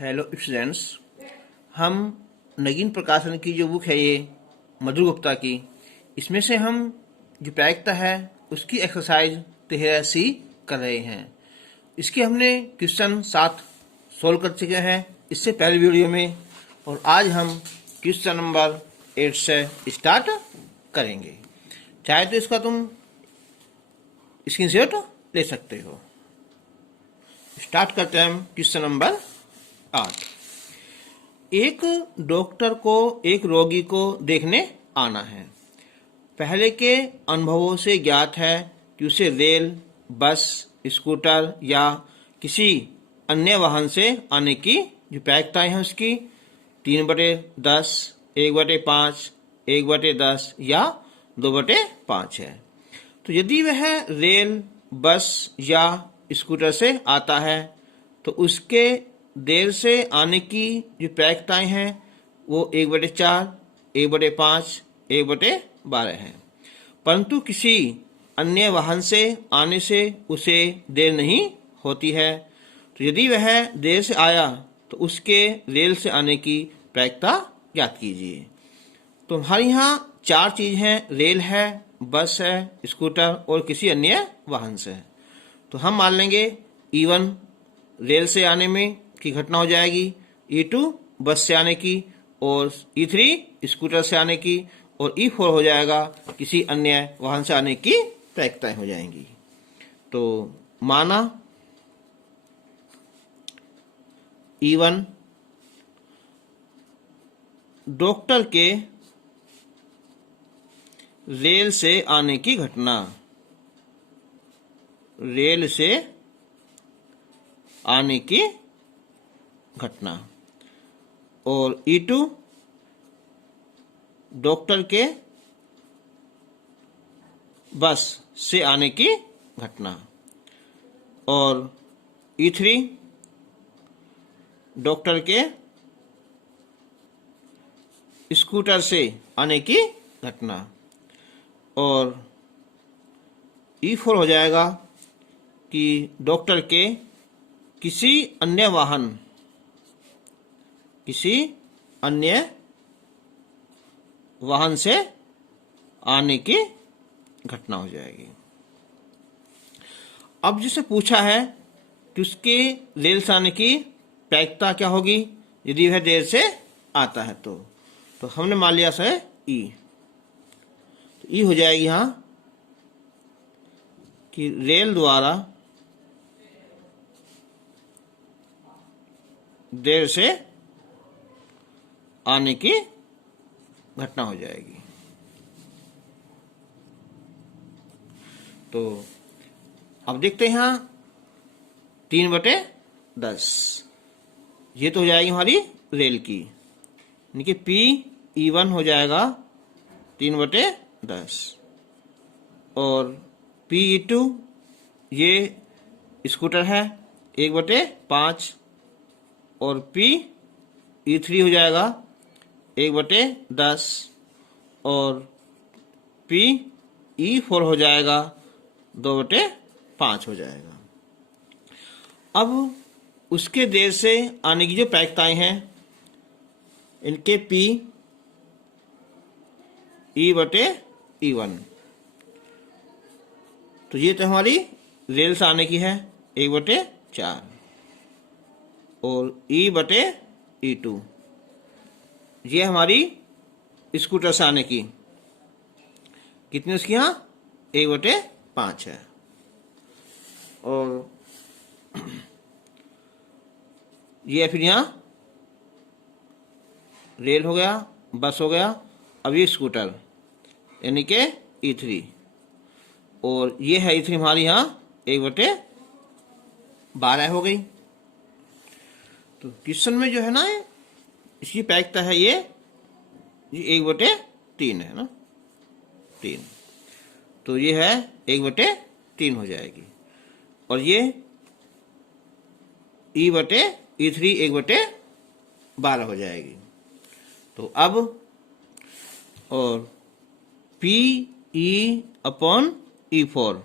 Hello students, हम नगीन प्रकाशन की जो बुक है ये मधु गुप्ता की, इसमें से हम जो प्रायिकता है उसकी एक्सरसाइज 13C कर रहे हैं। इसके हमने क्वेश्चन 7 सोल्व कर चुके हैं इससे पहले वीडियो में, और आज हम क्वेश्चन नंबर 8 से स्टार्ट करेंगे। चाहे तो इसका तुम स्क्रीनशॉट ले सकते हो। स्टार्ट करते हैं हम क्वेश्चन नंबर 8। एक डॉक्टर को एक रोगी को देखने आना है। पहले के अनुभवों से ज्ञात है कि उसे रेल, बस, स्कूटर या किसी अन्य वाहन से आने की जो प्रायिकताएं हैं उसकी 3/10, 1/5, 1/10 या 2/5 है। तो यदि वह रेल, बस या स्कूटर से आता है तो उसके देर से आने की जो प्रायिकताएं हैं वो 1/4, 1/5, 1/12 है। परंतु किसी अन्य वाहन से आने से उसे देर नहीं होती है। तो यदि वह देर से आया तो उसके रेल से आने की प्रायिकता ज्ञात कीजिए। तो हमारे यहाँ 4 चीज हैं, रेल है, बस है, स्कूटर और किसी अन्य वाहन से। तो हम मान लेंगे E1 रेल से आने में की घटना हो जाएगी, E2 बस से आने की, और E3 स्कूटर से आने की, और E4 हो जाएगा किसी अन्य वाहन से आने की प्रायिकताएं हो जाएंगी। तो माना E1 डॉक्टर के रेल से आने की घटना, रेल से आने की घटना, और E2 डॉक्टर के बस से आने की घटना, और E3 डॉक्टर के स्कूटर से आने की घटना, और E4 हो जाएगा कि डॉक्टर के किसी अन्य वाहन, किसी अन्य वाहन से आने की घटना हो जाएगी। अब जिसे पूछा है कि उसके रेल से आने की प्रायिकता क्या होगी यदि वह देर से आता है, तो हमने मान लिया है E। तो E हो जाएगी यहां कि रेल द्वारा देर से आने की घटना हो जाएगी। तो अब देखते हैं यहां 3/10, ये तो हो जाएगी हमारी रेल की, यानी कि PE1 हो जाएगा 3/10, और PE2 ये स्कूटर है 1/5, और PE3 हो जाएगा 1/10, और PE4 हो जाएगा 2/5 हो जाएगा। अब उसके देर से आने की जो प्रायिकताएं हैं इनके PE/E1, तो ये तो हमारी रेल से आने की है 1/4, और E/E2 ये हमारी स्कूटर से आने की, कितनी उसकी यहाँ 1/5 है, और ये फिर यहाँ रेल हो गया, बस हो गया, अब ये स्कूटर यानी कि E3, और ये है E3 हमारी यहाँ 1/12 हो गई। तो क्वेश्चन में जो है ना इसकी प्रायिकता है ये 1/3 है ना, 3, तो ये है 1/3 हो जाएगी, और ये E/E3 1/12 हो जाएगी। तो अब और PE/E4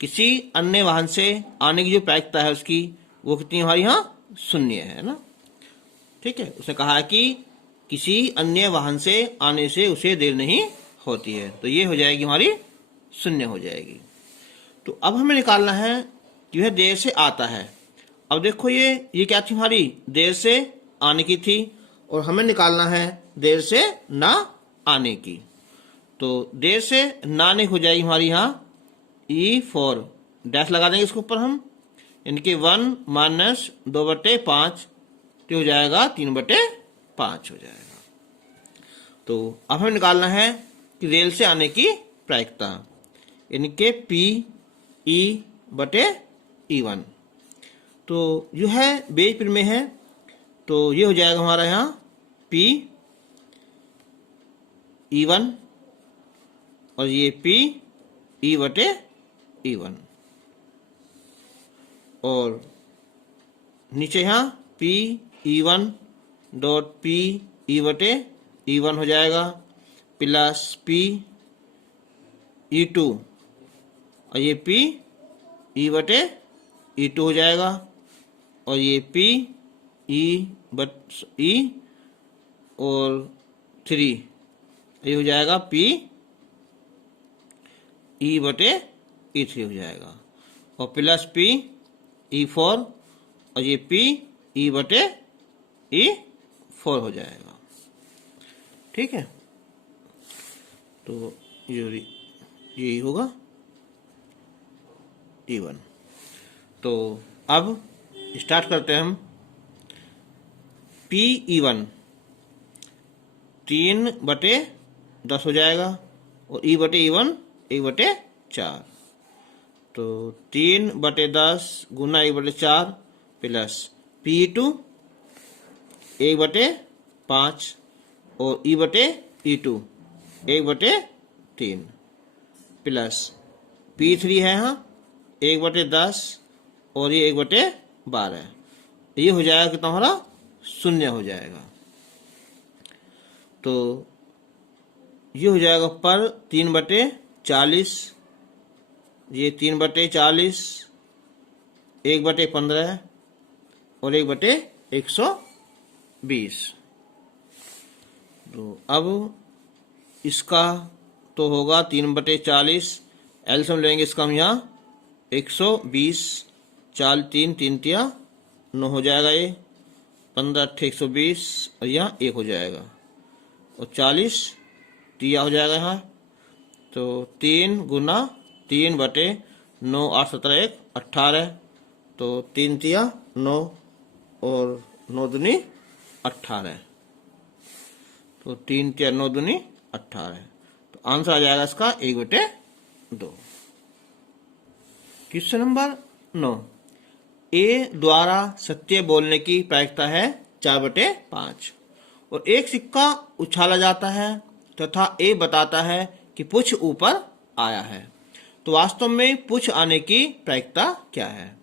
किसी अन्य वाहन से आने की जो प्रायिकता है उसकी वो कितनी हमारी यहाँ 0 है ना, ठीक है, उसने कहा कि किसी अन्य वाहन से आने से उसे देर नहीं होती है, तो ये हो जाएगी हमारी शून्य हो जाएगी। तो अब हमें निकालना है कि वह देर से आता है। अब देखो ये क्या थी हमारी, देर से आने की थी, और हमें निकालना है देर से ना आने की। तो देर से ना आने की हो जाएगी हमारी यहाँ E4 डैश लगा देंगे इसके ऊपर हम, इनके 1 माइनस 2/5 तो हो जाएगा 3/5 हो जाएगा। तो अब हमें निकालना है कि रेल से आने की प्रायिकता, इनके PE/E1। तो जो है बेज में है, तो ये हो जाएगा हमारा यहाँ PE1 और ये PE/E1, और नीचे यहाँ PE1.PE/E1 हो जाएगा प्लस PE2 और ये PE/E2 हो जाएगा, और ये PE और 3 ये हो जाएगा PE/E3 हो जाएगा, और प्लस PE4 और ये PE/E4 हो जाएगा। ठीक है, तो यही होगा E1। तो अब स्टार्ट करते हैं हम। PE1 3/10 हो जाएगा, और E/E1 1/4। तो 3/10 गुना 1/4 प्लस PE2 1/5 और E/E2 1/3 प्लस P3 है यहाँ 1/10 और ये 1/12। ये हो जाएगा कितना हमारा, शून्य हो जाएगा। तो ये हो जाएगा पर 3/40, ये 3/40 1/15 और 1/120। तो अब इसका तो होगा 3/40, एलसीएम लेंगे इसका हम यहाँ 120, 4 3 3 9 हो जाएगा, ये 15 120 और यहाँ 1 हो जाएगा, और 40 तिया हो जाएगा यहाँ। तो 3 गुना 3/9 8 17 1 18, तो 3 तिया 9 और 9 दूनी 18, तो 3 तिया 9 दूनी 18। तो आंसर आ जाएगा इसका 1/2। क्वेश्चन नंबर 9, ए द्वारा सत्य बोलने की प्रायिकता है 4/5, और एक सिक्का उछाला जाता है तथा ए बताता है कि पुछ ऊपर आया है, तो वास्तव में पुछ आने की प्रायिकता क्या है?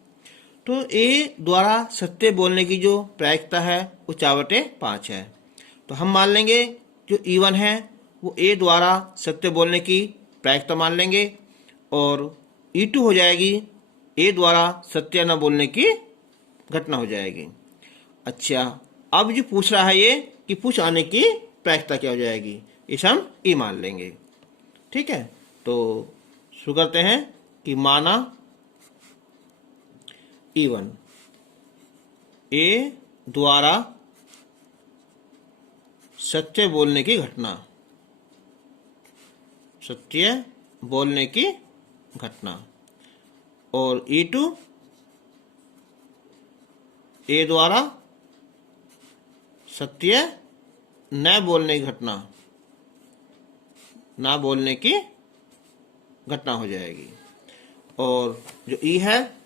तो ए द्वारा सत्य बोलने की जो प्रायिकता है वो 4/5 है। तो हम मान लेंगे जो E1 है वो ए द्वारा सत्य बोलने की प्रायिकता मान लेंगे, और E2 हो जाएगी ए द्वारा सत्य न बोलने की घटना हो जाएगी। अच्छा, अब जो पूछ रहा है ये कि पुछ आने की प्रायिकता क्या हो जाएगी, इसे हम ई मान लेंगे। ठीक है, तो शुरू करते हैं कि माना E1 ए द्वारा सत्य बोलने की घटना, सत्य बोलने की घटना, और E2 ए द्वारा सत्य न बोलने की घटना, ना बोलने की घटना हो जाएगी। और जो ई है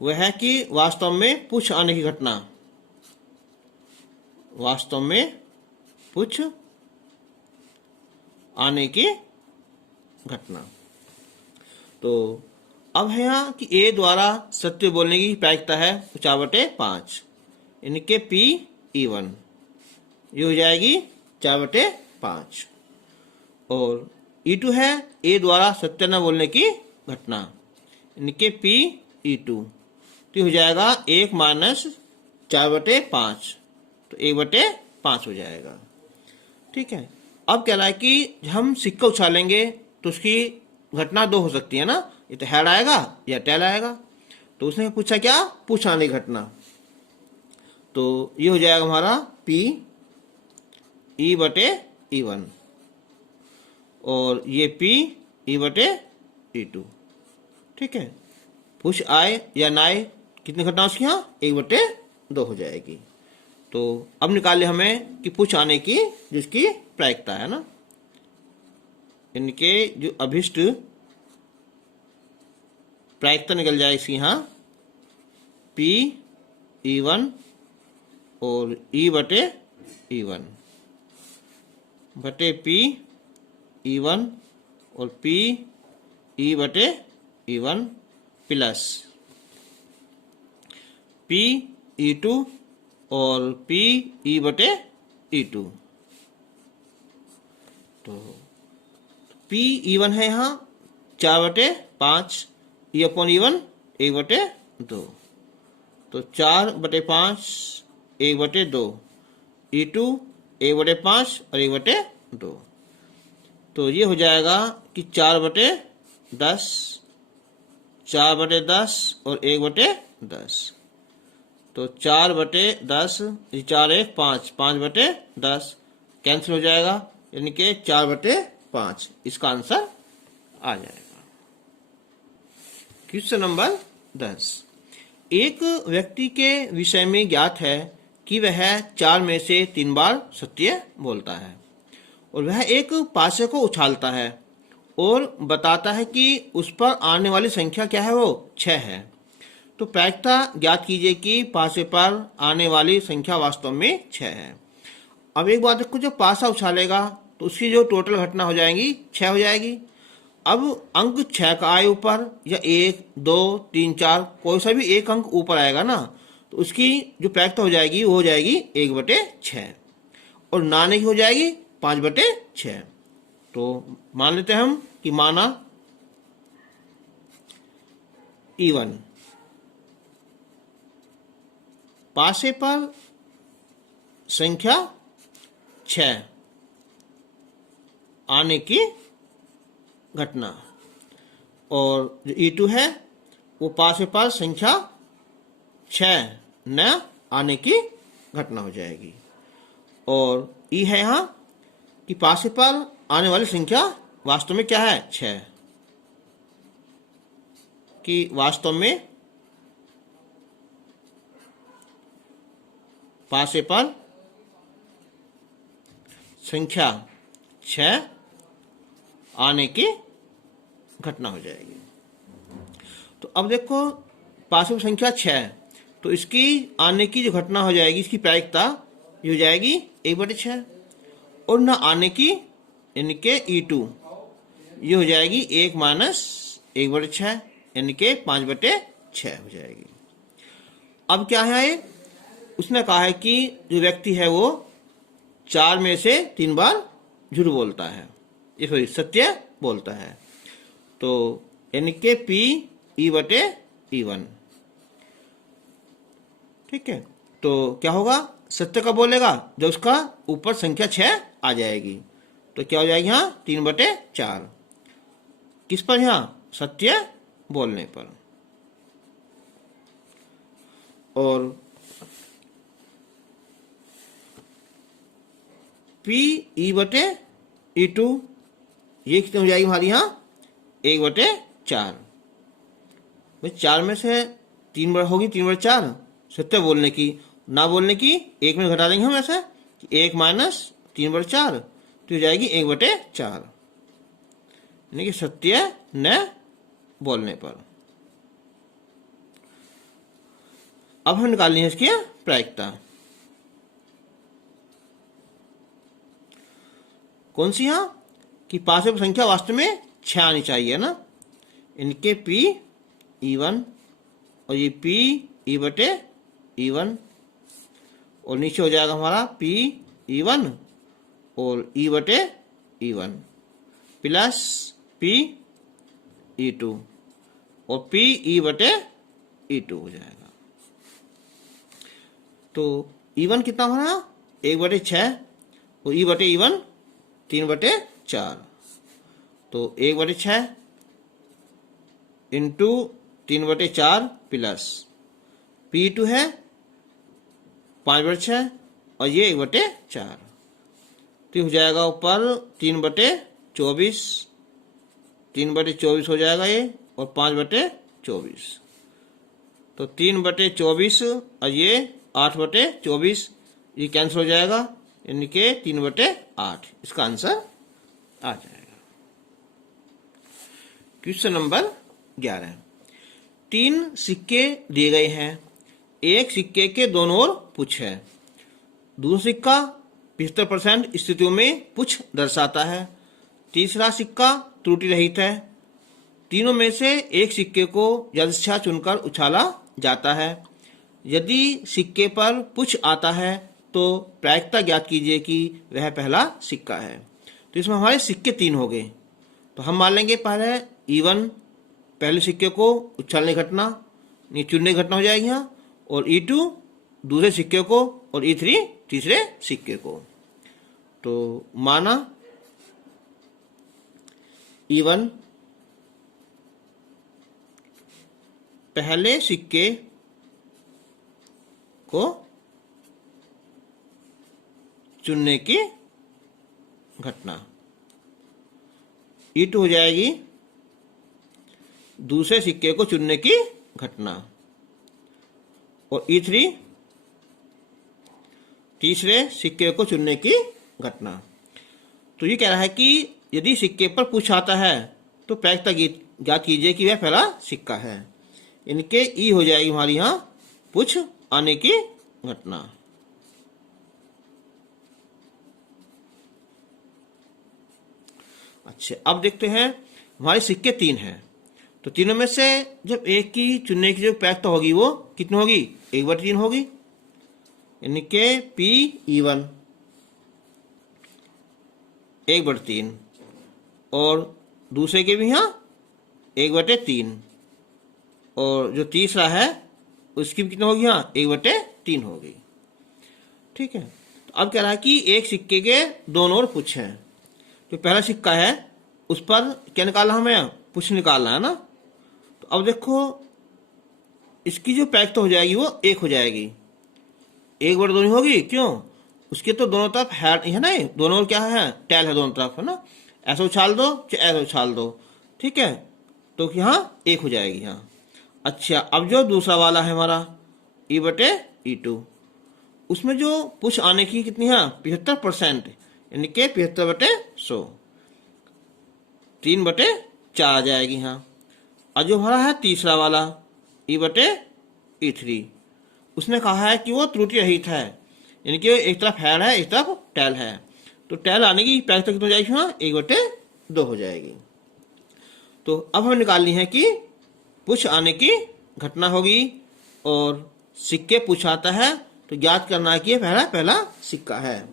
वह है कि वास्तव में पुछ आने की घटना, वास्तव में पुछ आने की घटना। तो अब है यहाँ कि ए द्वारा सत्य बोलने की प्रायिकता है 4/5, इनके PE1 ये हो जाएगी 4/5, और E2 है ए द्वारा सत्य न बोलने की घटना, इनके PE2 तो हो जाएगा 1 माइनस 4/5, तो 1/5 हो जाएगा। ठीक है। अब क्या है कि हम सिक्का उछालेंगे तो उसकी घटना दो हो सकती है ना, ये तो हेड आएगा या टेल आएगा। तो उसने पूछा क्या, पूछ आने की घटना, तो ये हो जाएगा हमारा P/E/E1 और ये P/E/E2। ठीक है। पुश आए या ना आए, कितनी घटना उसकी यहाँ 1/2 हो जाएगी। तो अब निकाले हमें कि पुश आने की जिसकी प्रायिकता है ना, इनके जो अभिष्ट प्रायिकता निकल जाए इसकी यहाँ P/E1 और E/E1 बटे P/E1 और P/E/E1 प्लस P/E2 और P/E/E2। तो P/E1 है यहाँ 4/5, E/E1 1/2, तो 4/5 1/2, E2 1/5 और 1/2। तो ये हो जाएगा कि 4/10, 4/10 और 1/10। तो 4/10, 4 1 5, 5/10 कैंसिल हो जाएगा, यानी कि 4/5 इसका आंसर आ जाएगा। Question number 10। एक व्यक्ति के विषय में ज्ञात है कि वह 4 में से 3 बार सत्य बोलता है और वह एक पासे को उछालता है और बताता है कि उस पर आने वाली संख्या क्या है, वो 6 है। तो प्रायिकता ज्ञात कीजिए कि पासे पर आने वाली संख्या वास्तव में 6 है। अब एक बात देखो, जो पासा उछालेगा तो उसकी जो टोटल घटना हो जाएगी 6 हो जाएगी। अब अंक 6 का आए ऊपर, या 1 2 3 4 कोई सा भी एक अंक ऊपर आएगा ना, तो उसकी जो प्रायिकता हो जाएगी वो हो जाएगी 1/6 और ना आने की हो जाएगी 5/6। तो मान लेते हैं हम कि माना E1 पासे पर संख्या 6 आने की घटना, और जो E2 है वो पासे पर संख्या 6 न आने की घटना हो जाएगी। और E है यहाँ कि पासे पर आने वाली संख्या वास्तव में क्या है 6, कि वास्तव में पासे पर संख्या 6 आने की घटना हो जाएगी। तो अब देखो पासे पर संख्या 6, तो इसकी आने की जो घटना हो जाएगी, इसकी प्रायिकता ये हो जाएगी 1/6, और ना आने की यानी के E2 ये हो जाएगी 1 - 1/6 यानी के 5/6 हो जाएगी। अब क्या है, उसने कहा है कि जो व्यक्ति है वो 4 में से 3 बार झूठ बोलता है, ये सत्य बोलता है। तो यानी के P/E/E1। ठीक है। तो क्या होगा, सत्य कब बोलेगा, जब उसका ऊपर संख्या 6 आ जाएगी। तो क्या हो जाएगी यहाँ 3/4, किस पर, यहाँ सत्य बोलने पर। और P/E/E2 ये कितनी हो जाएगी हमारी यहाँ 1/4। भाई 4 में से 3 बार होगी 3/4 सत्य बोलने की, ना बोलने की 1 में घटा देंगे हम ऐसे, 1 - 3/4 तो हो जाएगी 1/4, यानी कि सत्य न बोलने पर। अब हम निकालनी है इसकी प्रायिकता। कौन सी, यहाँ कि पासे पर संख्या वास्तव में 6 आनी चाहिए ना, इनके P/E1 और ये P/E/E1 और नीचे हो जाएगा हमारा P/E1 और E/E1 प्लस P/E2 और P/E/E2 हो जाएगा। तो E1 कितना हो रहा, 1/6 और E/E1 3/4, तो 1/6 इंटू 3/4 प्लस P2 है 5/6 और ये 1/4, तो हो जाएगा ऊपर 3/24, 3/24 हो जाएगा ये, और 5/24, तो 3/24 और ये 8/24, ये कैंसिल हो जाएगा, यानी कि 3/8 इसका आंसर आ जाएगा। क्वेश्चन नंबर 11, 3 सिक्के दिए गए हैं, एक सिक्के के दोनों ओर पुछ है, दूसरा सिक्का 75% स्थितियों में पुछ दर्शाता है, तीसरा सिक्का त्रुटि रहित है, तीनों में से एक सिक्के को यदृच्छा चुनकर उछाला जाता है, यदि सिक्के पर पुछ आता है तो प्रायिकता ज्ञात कीजिए कि वह पहला सिक्का है। तो इसमें हमारे सिक्के 3 हो गए, तो हम मान लेंगे पहले E1 पहले सिक्के को उछालने घटना, ये चुनने घटना हो जाएगी यहाँ, और E2 दूसरे सिक्के को, और E3 तीसरे सिक्के को। तो माना E1 पहले सिक्के को चुनने की घटना, E2 हो जाएगी दूसरे सिक्के को चुनने की घटना, और E3 तीसरे सिक्के को चुनने की घटना। तो ये कह रहा है कि यदि सिक्के पर पुछ आता है तो प्रायिकता ज्ञात कीजिए कि वह पहला सिक्का है, इनके ई हो जाएगी हमारी यहाँ पुछ आने की घटना। अच्छा, अब देखते हैं हमारे सिक्के 3 हैं, तो तीनों में से जब एक की चुनने की जो प्रायिकता होगी वो कितनी होगी, 1/3 होगी, यानी कि P(E1) 1/3, और दूसरे के भी यहाँ 1/3, और जो तीसरा है उसकी भी कितना होगी, यहाँ 1/3 होगी। ठीक है, तो अब कह रहा है कि एक सिक्के के दोनों ओर पुछ है, जो पहला सिक्का है उस पर क्या निकालना हमें, पुछ निकालना है ना। तो अब देखो इसकी जो प्रायिकता हो जाएगी वो 1 हो जाएगी, 1/2 नहीं होगी, क्यों, उसके तो दोनों तरफ है ना, दोनों क्या है, टैल है दोनों तरफ, है ना, ऐसा उछाल दो चाहे ऐसा उछाल दो, ठीक है, तो यहाँ 1 हो जाएगी यहाँ। अच्छा, अब जो दूसरा वाला है हमारा E/E2, उसमें जो पुछ आने की कितनी है, 75%, यानी कि 75/100, 3/4 आ जाएगी यहाँ। और जो हमारा है तीसरा वाला E/E3, उसने कहा है कि वो त्रुटि रहित है, यानी कि एक तरफ हेड है एक तरफ टेल है, तो टेल आने की प्रायिकता कितनी हो जाएगी, हाँ 1/2 हो जाएगी। तो अब हमें निकालनी है कि पुछ आने की घटना होगी, और सिक्के पुछ आता है तो ज्ञात करना है कि ये पहला सिक्का है,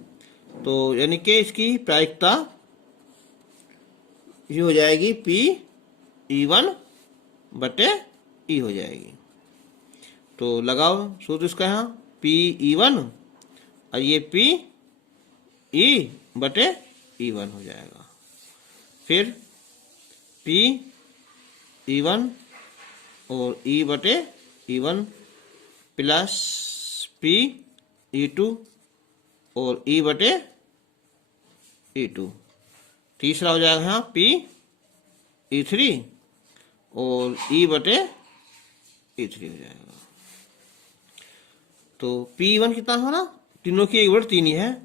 तो यानी कि इसकी प्रायिकता ये हो जाएगी P(E1)/E हो जाएगी। तो लगाओ सूत्र इसका, यहाँ P(E1) और ये P(E)/E1 हो जाएगा, फिर P(E1) और E/E1 प्लस P(E2) और E/E2, तीसरा हो जाएगा यहाँ P(E3) और E/E3 हो जाएगा। तो P(E1) कितना हमारा, तीनों की 1/3 ही है,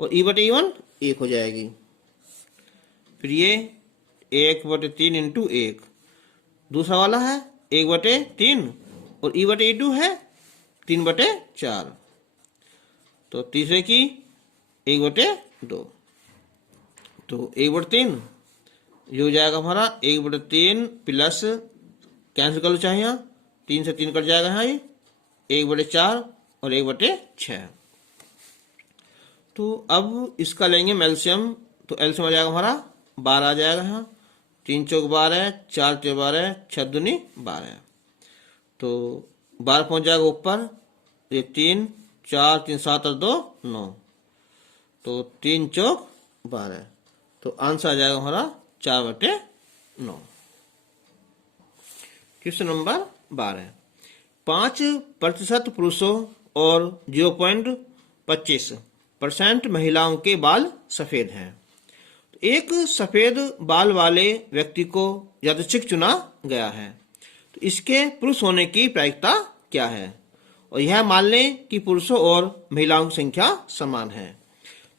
और E/E1 1 हो जाएगी, फिर ये 1/3 इंटू 1, दूसरा वाला है 1/3, और E/E2 है 3/4, तो तीसरे की 1/2, तो 1/3 ये हो जाएगा हमारा 1/3 प्लस, कैंसिल कर लो चाहे यहाँ, 3 से 3 कट जाएगा यहाँ, ये 1/4 और 1/6। तो अब इसका लेंगे एलसीएम, तो एलसीएम आ जाएगा हमारा 12 आ जाएगा यहाँ, 3 चौक 12, 4 चौक 12, 6 दूनी 12, तो 12 पहुँच जाएगा ऊपर, ये 3 4 3 7 और 2 9, तो 3 चौक 12, तो आंसर आ जाएगा हमारा 4/9। क्वेश्चन नंबर 12, 5% पुरुषों और 0.25% महिलाओं के बाल सफेद हैं। एक सफेद बाल वाले व्यक्ति को यादृच्छिक चुना गया है, तो इसके पुरुष होने की प्रायिकता क्या है? और यह मान लें कि पुरुषों और महिलाओं की संख्या समान है,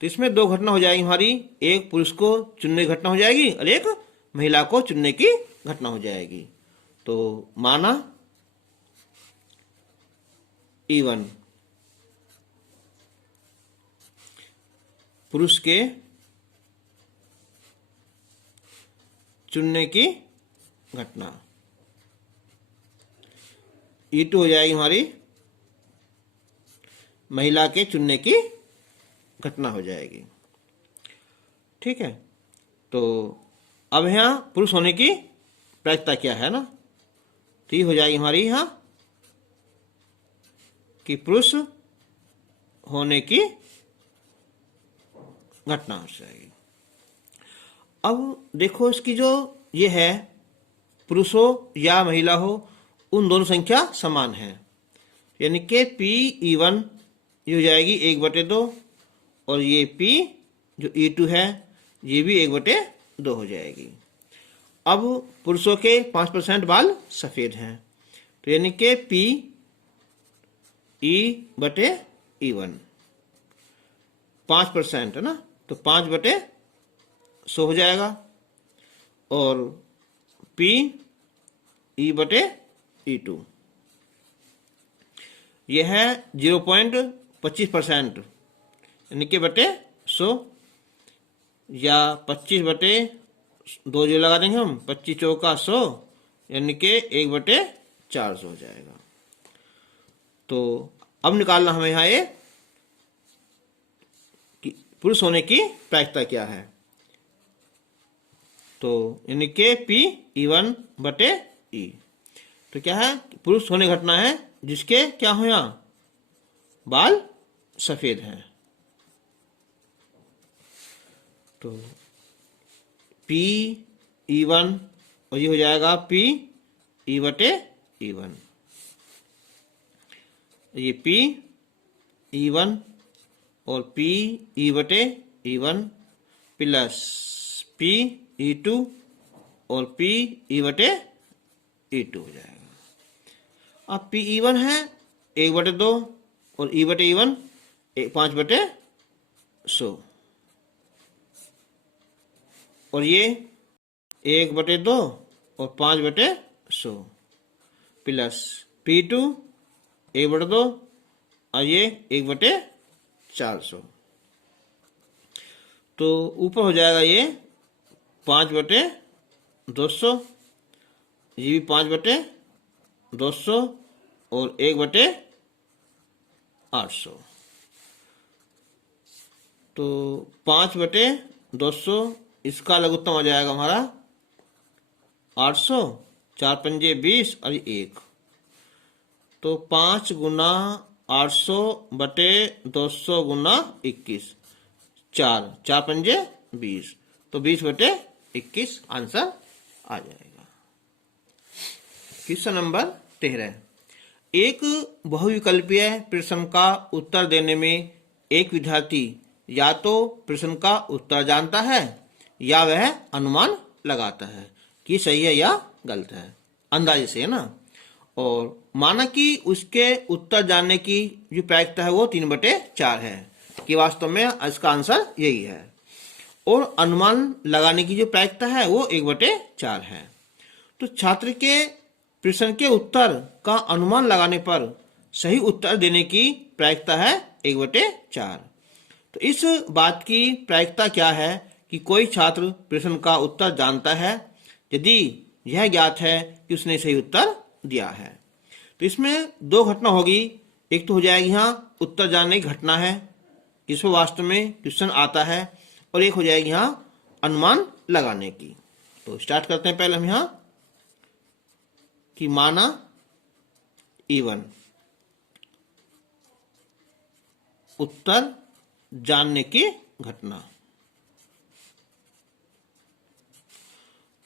तो इसमें दो घटना हो जाएगी हमारी, एक पुरुष को चुनने की घटना हो जाएगी और एक महिला को चुनने की घटना हो जाएगी। तो माना E1 पुरुष के चुनने की घटना, E2 हो जाएगी हमारी महिला के चुनने की घटना हो जाएगी। ठीक है, तो अब यहाँ पुरुष होने की प्रायिकता क्या है ना, तो ये हो जाएगी हमारी यहाँ कि पुरुष होने की घटना हो जाएगी। अब देखो इसकी जो ये है, पुरुष हो या महिला हो, उन दोनों संख्या समान है, यानी कि P(E1) ये हो जाएगी 1/2, और ये P जो E2 है ये भी 1/2 हो जाएगी। अब पुरुषों के 5% बाल सफेद हैं, तो यानी कि P(E/E1) 5% है ना, तो 5/100 हो जाएगा, और P(E/E2) यह है 0.25%, यानी कि बटे 100, या 25/2 जो लगा देंगे हम, 25 चौका 100, यानी कि 1/400 हो जाएगा। तो अब निकालना हमें यहाँ ये कि पुरुष होने की प्रायिकता क्या है, तो यानी कि P(E1/E), तो क्या है, पुरुष होने घटना है जिसके क्या हो, यहाँ बाल सफेद हैं, तो P(E1) और ये हो जाएगा P(E/E1), ये P(E1) और P(E/E1) प्लस P(E2) और P(E/E2) हो जाएगा। अब P(E1) है 1/2 और E/E1 5/100, और ये 1/2 और 5/100, प्लस P2 1/2 और ये 1/400, तो ऊपर हो जाएगा ये 5/200, ये भी 5/200 और 1/800, तो 5/200 इसका लघुत्तम हो जाएगा हमारा 800, 4 पंजे 20 और 1, तो 5 गुना 800/200 गुना 21, 4 पंजे 20, तो 20/21 आंसर आ जाएगा। क्वेश्चन नंबर 13, एक बहुविकल्पीय प्रश्न का उत्तर देने में एक विद्यार्थी या तो प्रश्न का उत्तर जानता है या वह अनुमान लगाता है कि सही है या गलत है, अंदाजे से, है ना, और माना कि उसके उत्तर जानने की जो प्रायिकता है वो 3/4 है, कि वास्तव में इसका आंसर यही है, और अनुमान लगाने की जो प्रायिकता है वो 1/4 है। तो छात्र के प्रश्न के उत्तर का अनुमान लगाने पर सही उत्तर देने की प्रायिकता है 1/4। तो इस बात की प्रायिकता क्या है कि कोई छात्र प्रश्न का उत्तर जानता है यदि यह ज्ञात है कि उसने सही उत्तर दिया है। तो इसमें दो घटना होगी, एक तो हो जाएगी यहाँ उत्तर जानने की घटना है जिसमें वास्तव में क्वेश्चन आता है, और एक हो जाएगी यहाँ अनुमान लगाने की। तो स्टार्ट करते हैं पहले हम यहाँ कि माना E1 उत्तर जानने की घटना।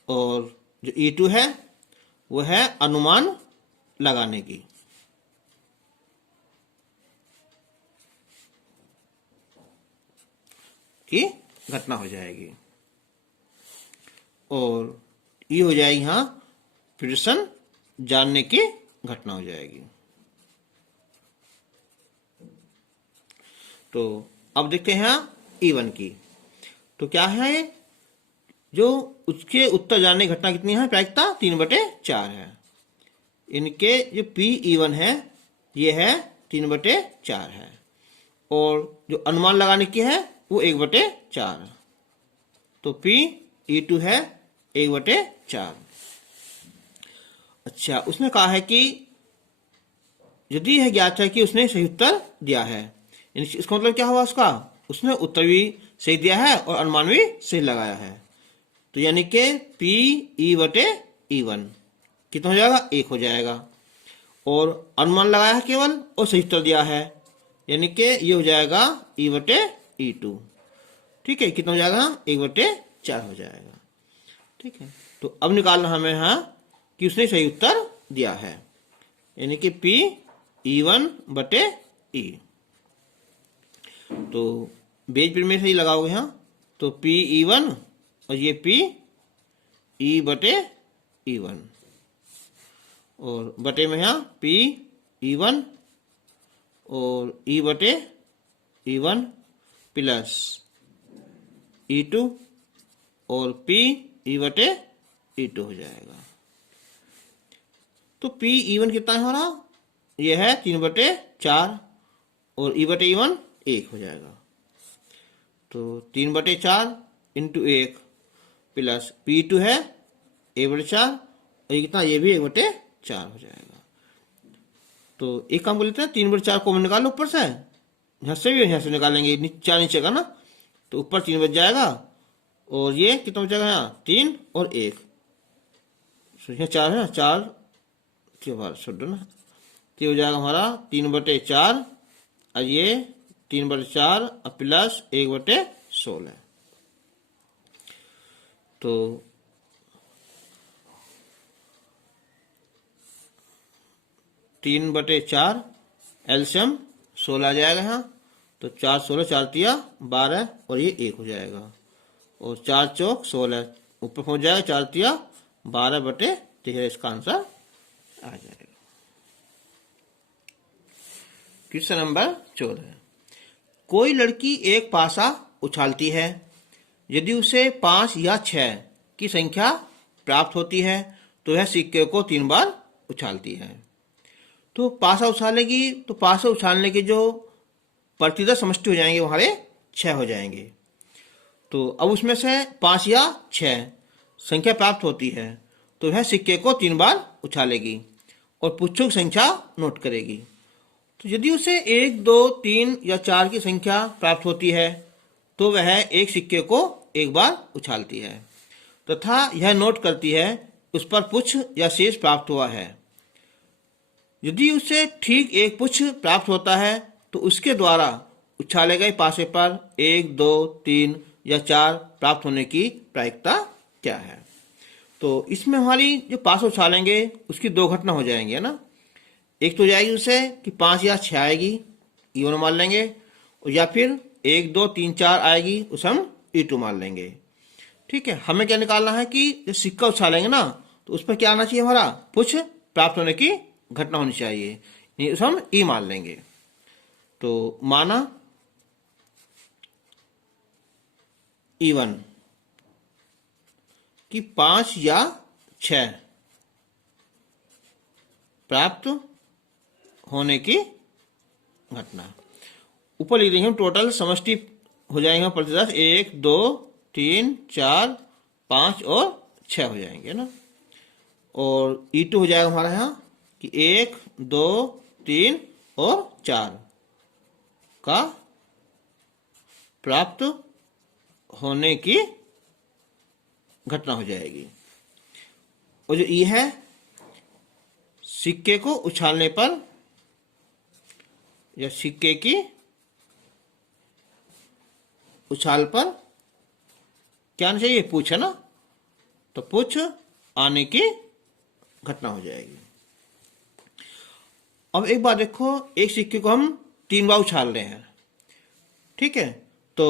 और जो E2 है वो है अनुमान लगाने की घटना हो जाएगी। और ये हो जाएगी यहाँ प्रिडिक्शन जानने की घटना हो जाएगी। तो अब देखते हैं E1 की। तो क्या है, जो उसके उत्तर जानने की घटना कितनी है, प्रायिकता 3/4 है। इनके जो PE1 है ये है 3/4 है, और जो अनुमान लगाने की है वो 1/4। तो PE2 है 1/4। अच्छा, उसने कहा है कि यदि यह ज्ञात है कि उसने सही उत्तर दिया है, इसका मतलब क्या हुआ, उसने उत्तर भी सही दिया है और अनुमान भी सही लगाया है। तो यानी कि PE/E1 कितना हो जाएगा, 1 हो जाएगा। और अनुमान लगाया है केवल और सही उत्तर दिया है, यानी कि ये हो जाएगा E/E2। ठीक है, कितना हो जाएगा, 1/4 हो जाएगा। ठीक है, तो अब निकालना हमें यहाँ कि उसने सही उत्तर दिया है, यानी कि PE1/E। तो बेज पर में सही लगाओगे यहाँ, तो PE1 और ये PE/E1, और बटे में यहाँ PE1 और E/E1 प्लस E2 और PE/E2 हो जाएगा। तो PE1 कितना है हमारा, यह है 3/4, और E/E1 1 हो जाएगा। तो 3/4 इंटू 1 प्लस PE2 है 1/4, और ये कितना, ये भी 1/4 हो जाएगा। तो एक काम कर लेते हैं, 3/4 को निकालो ऊपर से, यहाँ से भी यहाँ से निकालेंगे, 4 नीचे का ना, तो ऊपर 3 बच जाएगा, और ये कितना बच जाएगा, यहाँ 3 और 1, यहाँ 4 है ना, 4 के बाद छोड़ दो ना, तो हो जाएगा हमारा 3/4, और ये 3/4 और प्लस 1/16। तो 3/4 एलसीएम 16 आ जाएगा यहाँ, तो 4 16 4 तिया 12, और ये 1 हो जाएगा, और 4 चौक 16 ऊपर पहुंच जाएगा, 4 तिया 12/13, इसका आंसर आ जाएगा। Question number 14। कोई लड़की एक पासा उछालती है, यदि उसे 5 या 6 की संख्या प्राप्त होती है तो वह सिक्के को 3 बार उछालती है। तो पासा उछालेगी, तो पासा उछालने के जो प्रतिशत समष्टि हो जाएंगे वो हमारे 6 हो जाएंगे। तो अब उसमें से 5 या 6 संख्या प्राप्त होती है तो वह सिक्के को 3 बार उछालेगी और पुच्छों की संख्या नोट करेगी। तो यदि उसे 1 2 3 या 4 की संख्या प्राप्त होती है तो वह एक सिक्के को 1 बार उछालती है तथा यह नोट करती है उस पर पुच्छ या शेष प्राप्त हुआ है। यदि उसे ठीक एक पुच्छ प्राप्त होता है तो उसके द्वारा उछाले गए पासे पर 1 2 3 या 4 प्राप्त होने की प्रायिकता क्या है। तो इसमें हमारी जो पासा उछालेंगे उसकी 2 घटना हो जाएंगी, है ना। एक तो जाएगी उसे कि 5 या 6 आएगी, E1 मान लेंगे, और या फिर 1 2 3 4 आएगी, उसे हम E2 मान लेंगे। ठीक है, हमें क्या निकालना है कि जब सिक्का उछालेंगे ना तो उस पर क्या आना चाहिए, हमारा पुच्छ प्राप्त होने की घटना होनी चाहिए, उसे हम E मान लेंगे। तो माना E1 कि 5 या 6 प्राप्त होने की घटना। ऊपर लिख देंगे हम टोटल समष्टि हो जाएंगे प्रतिशत 1 2 3 4 5 और 6 हो जाएंगे ना। और E2 हो जाएगा हमारा यहाँ कि 1 2 3 और 4 का प्राप्त होने की घटना हो जाएगी। और जो E है सिक्के को उछालने पर या सिक्के की उछाल पर क्या आना चाहिए, पुछ है ना, तो पुछ आने की घटना हो जाएगी। अब एक बार देखो, एक सिक्के को हम 3 बार उछाल रहे हैं, ठीक है, तो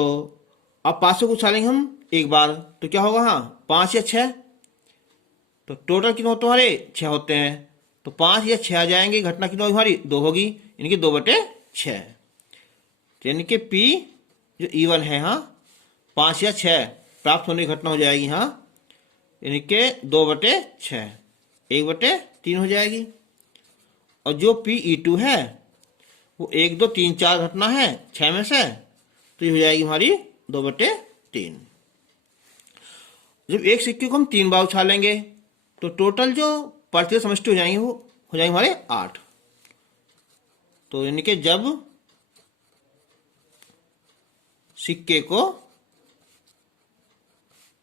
अब 500 को उछालेंगे हम एक बार, तो क्या होगा, हाँ 5 या 6, तो टोटल कितने होते हमारे 6 होते हैं, तो 5 या 6 आ जाएंगे, घटना कितनी होगी हमारी 2 होगी, यानी कि 2/6, यानी कि P जो E1 है, हाँ 5 या 6 प्राप्त होने की घटना हो जाएगी, हाँ यानी कि 2/6, 1/3 हो जाएगी। और जो PE2 है वो 1 2 3 4 घटना है 6 में से, तो ये हो जाएगी हमारी 2/3। जब एक सिक्के को हम 3 बार उछालेंगे तो टोटल जो प्रतिशत समष्टि हो जाएंगे वो हो जाएंगे हमारे 8। तो यानी कि जब सिक्के को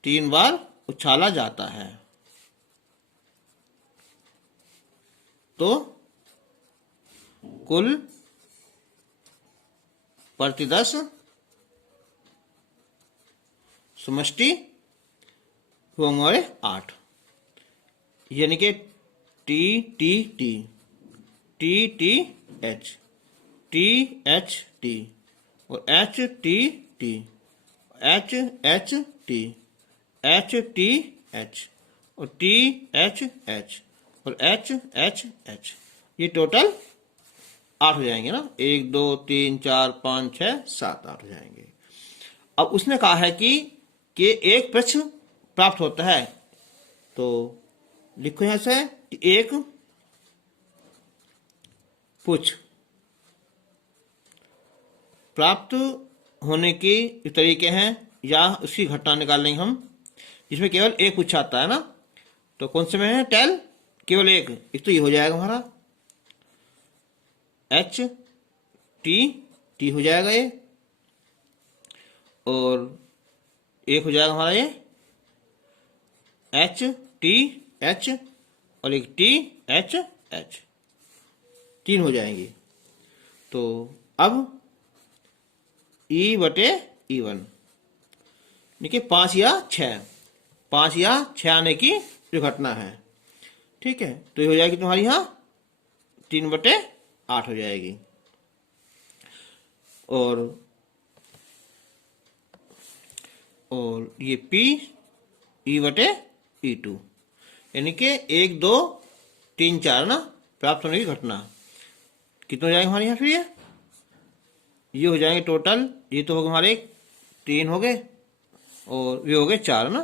3 बार उछाला जाता है तो कुल प्रतिदश समष्टि होंगे हमारे 8, यानी कि T T T, T T H, T H T, और H T T, H H T, H T H, और T H H, H H H एच, ये टोटल 8 हो जाएंगे ना, 1 2 3 4 5 6 7 8 हो जाएंगे। अब उसने कहा है कि एक प्रश्न प्राप्त होता है, तो लिखो यहां से कि एक पुछ प्राप्त होने के तरीके हैं, या उसकी घटना निकाल लेंगे हम, जिसमें केवल एक पुछ आता है ना, तो कौन से में है टेल, केवल एक तो ये हो जाएगा हमारा एच टी टी हो जाएगा ये, और एक हो जाएगा हमारा ये एच टी एच, और एक टी एच एच, 3 हो जाएंगी। तो अब E/E1 देखिए 5 या 6, 5 या 6 आने की जो घटना है, ठीक है, तो ये हो जाएगी तुम्हारी यहाँ 3/8 हो जाएगी। और ये P E/E2, यानी कि 1 2 3 4 ना प्राप्त होने की घटना कितने हो जाएंगे हमारे यहाँ, फिर ये हो जाएंगे टोटल, ये तो होगा हमारे 3 हो गए, और ये हो गए 4 ना,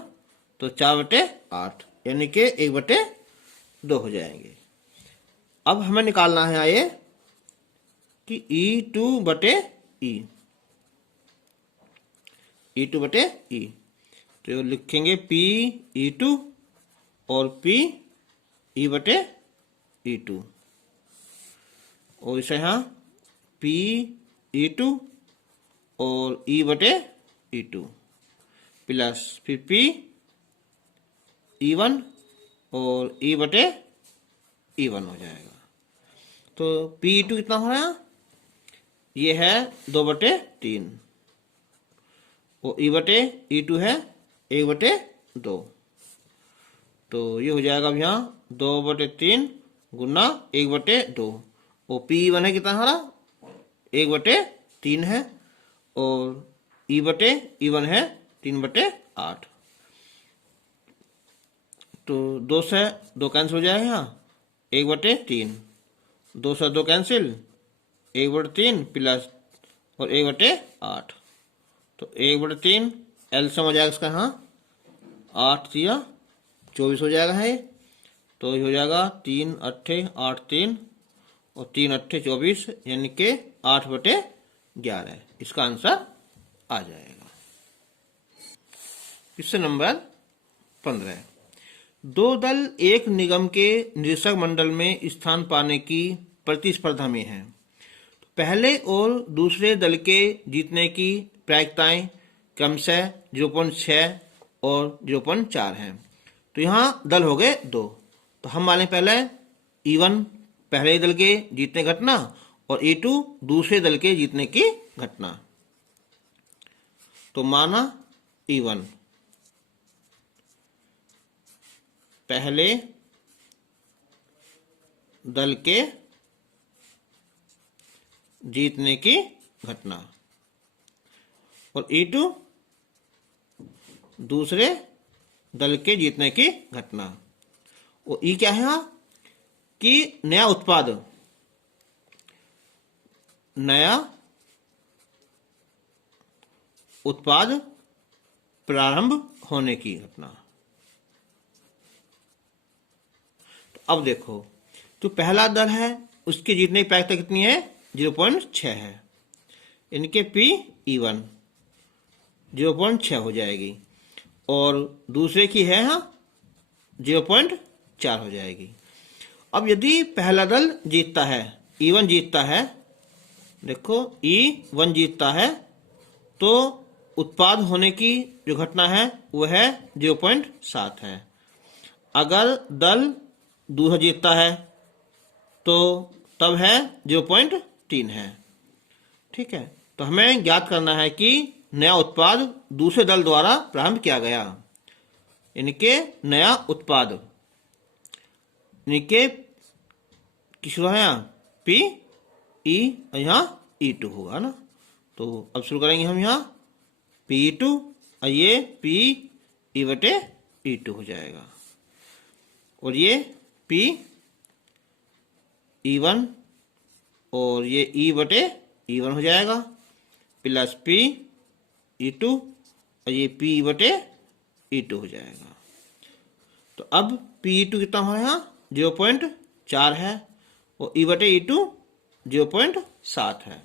तो 4/8, यानी कि 1/2 हो जाएंगे। अब हमें निकालना है ये कि E2/E, E2/E, तो लिखेंगे PE2 और PE/E2, और इसे यहाँ PE2 और E/E2 प्लस फिर PE1 और E/E1 हो जाएगा। तो PE2 कितना हो रहा है, ये है 2/3, और E/E2 है 1/2, तो ये हो जाएगा अब यहाँ 2/3 गुना 1/2, और PE1 है कितना हमारा 1/3 है, और E/E1 है 3/8, तो 2 से 2 कैंसिल हो जाएगा यहाँ, 1/3, 2 से 2 कैंसिल, 1/3 प्लस और 1/8, तो 1/3 एलसीएम हो जाएगा इसका, हाँ 8 या 24 हो जाएगा है, तो ये हो जाएगा 3 8 8 3 और 3 8 24, यानी कि 8/11, इसका आंसर आ जाएगा। क्वेश्चन नंबर 15, 2 दल एक निगम के निदेशक मंडल में स्थान पाने की प्रतिस्पर्धा में हैं। पहले और दूसरे दल के जीतने की प्रायिकताएं क्रमशः 0.6 और 0.4 हैं। तो यहाँ दल हो गए 2, तो हम माने पहले E1 पहले दल के जीतने घटना और E2 दूसरे दल के जीतने की घटना। तो माना E1 पहले दल के जीतने की घटना, और E2 दूसरे दल के जीतने की घटना। और E क्या है यहाँ कि नया उत्पाद प्रारंभ होने की घटना। तो अब देखो, तो पहला दल है उसके जीतने की प्रायिकता कितनी है? 0.6 है। इनके P E1 0.6 हो जाएगी, और दूसरे की है यहाँ 0.4 हो जाएगी। अब यदि पहला दल जीतता है, E1 जीतता है, देखो E1 जीतता है, तो उत्पाद होने की जो घटना है वह है 0.7 है। अगर दल दूसरा जीतता है तो तब है 0.3 है। ठीक है, तो हमें ज्ञात करना है कि नया उत्पाद दूसरे दल द्वारा प्रारंभ किया गया। इनके नया उत्पाद, इनके किस है यहाँ P E, यहाँ E2 होगा ना। तो अब शुरू करेंगे हम यहाँ P2, और ये P E/E2 हो जाएगा, और ये P E1 और ये E/E1 हो जाएगा, प्लस P E2 और ये P E/E2 हो जाएगा। तो अब P E2 कितना है यहाँ 0.4 है, और E/E2 0.7 है,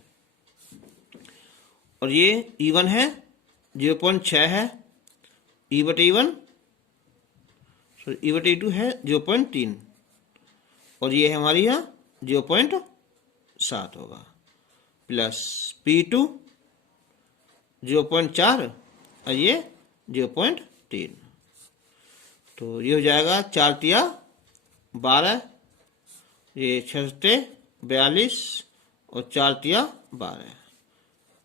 और ये E1 है 0.6 है, E/E1 E/E2 है 0.3, और ये है हमारी यहाँ 0.7 होगा, प्लस P2 0.4 और ये 0.3। तो ये हो जाएगा 4 तिया 12, ये 6 42 और 4 तिया 12,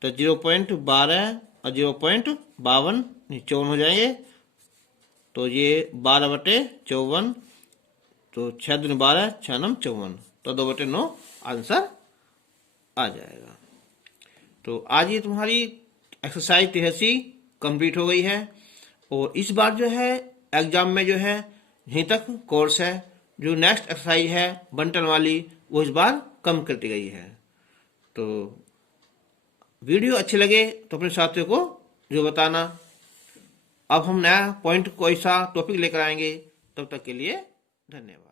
तो 0.12 और 0.52 54 हो जाएंगे। तो ये 12/54, तो 6 दूनी 12, 6 नम 54, तो 2/9 आंसर आ जाएगा। तो आज ये तुम्हारी एक्सरसाइज 83 कंप्लीट हो गई है, और इस बार जो है एग्जाम में जो है यहीं तक कोर्स है। जो नेक्स्ट एक्सरसाइज है बंटन वाली वो इस बार कम कर दी गई है। तो वीडियो अच्छे लगे तो अपने साथियों को जो बताना। अब हम नया पॉइंट कोई सा टॉपिक लेकर आएंगे, तब तक के लिए धन्यवाद।